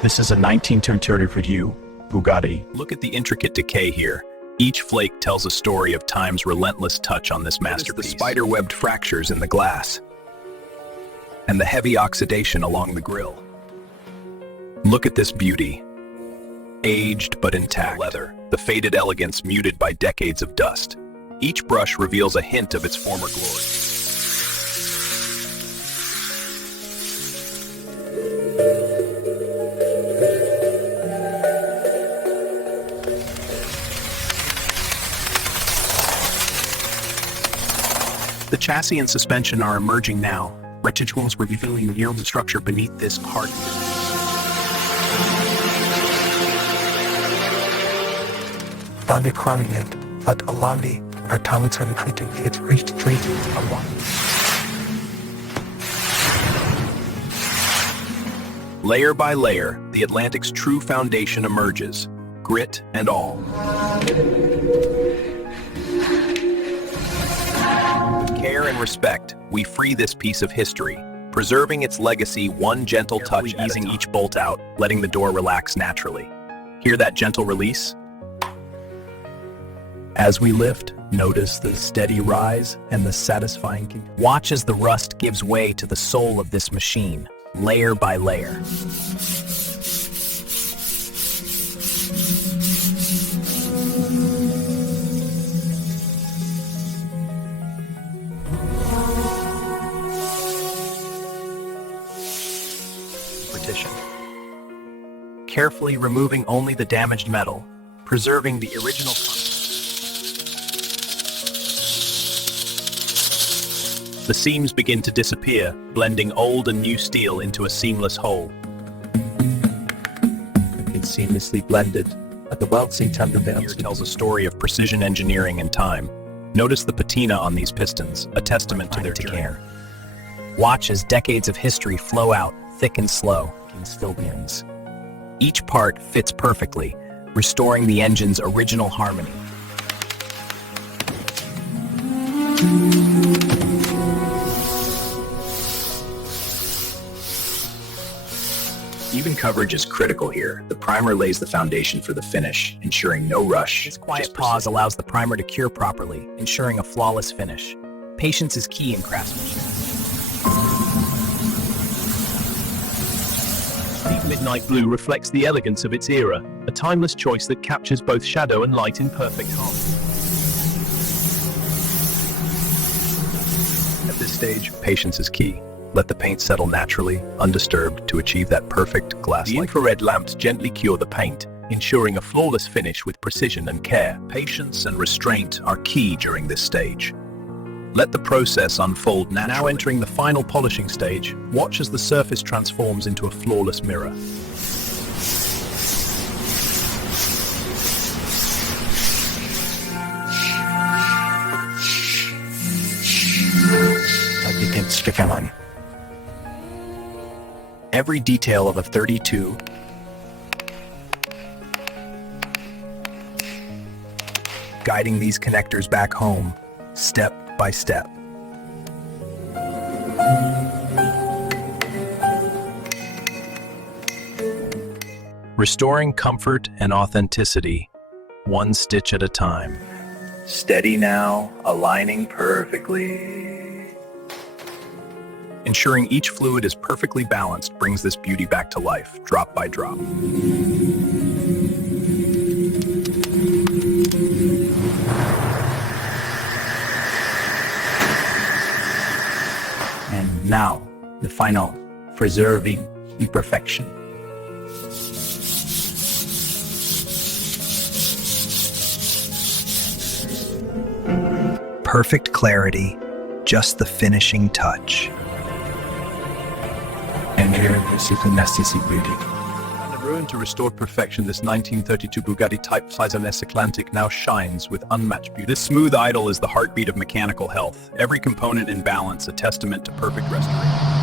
This is a 1930 review Bugatti. Look at the intricate decay here. Each flake tells a story of time's relentless touch on this masterpiece. The spider-webbed fractures in the glass and the heavy oxidation along the grille. Look at this beauty. Aged but intact leather, the faded elegance muted by decades of dust. Each brush reveals a hint of its former glory. The chassis and suspension are emerging now. Reticules revealing the airframe structure beneath this part. Body climbing it, but Alandi, our talents are retreating, it reached treat a lot. Layer by layer, the Atlantic's true foundation emerges, grit and all. Care and respect, we free this piece of history, preserving its legacy one gentle touch, easing each bolt out, letting the door relax naturally. Hear that gentle release? As we lift, notice the steady rise and the satisfying. Watch as the rust gives way to the soul of this machine, layer by layer. Carefully removing only the damaged metal, preserving the original content. The seams begin to disappear, blending old and new steel into a seamless whole. It's seamlessly blended, but the weld-seat Here tells a story of precision engineering and time. Notice the patina on these pistons, a testament to their care. Watch as decades of history flow out, thick and slow, in still begins. Each part fits perfectly, restoring the engine's original harmony. Even coverage is critical here. The primer lays the foundation for the finish, ensuring no rush. This quiet pause allows the primer to cure properly, ensuring a flawless finish. Patience is key in craftsmanship. Midnight blue reflects the elegance of its era, a timeless choice that captures both shadow and light in perfect harmony. At this stage, patience is key. Let the paint settle naturally, undisturbed, to achieve that perfect glass. The infrared lamps gently cure the paint, ensuring a flawless finish with precision and care. Patience and restraint are key during this stage. Let the process unfold naturally. Now entering the final polishing stage, watch as the surface transforms into a flawless mirror. Every detail of a 32 guiding these connectors back home, step by step. Restoring comfort and authenticity, one stitch at a time. Steady now, aligning perfectly. Ensuring each fluid is perfectly balanced brings this beauty back to life, drop by drop. And now, the final, preserving imperfection. Perfect clarity, just the finishing touch. And here is the nasty beauty. On the ruin to restored perfection, this 1932 Bugatti Type Size S Atlantic now shines with unmatched beauty. This smooth idol is the heartbeat of mechanical health, every component in balance, a testament to perfect restoration.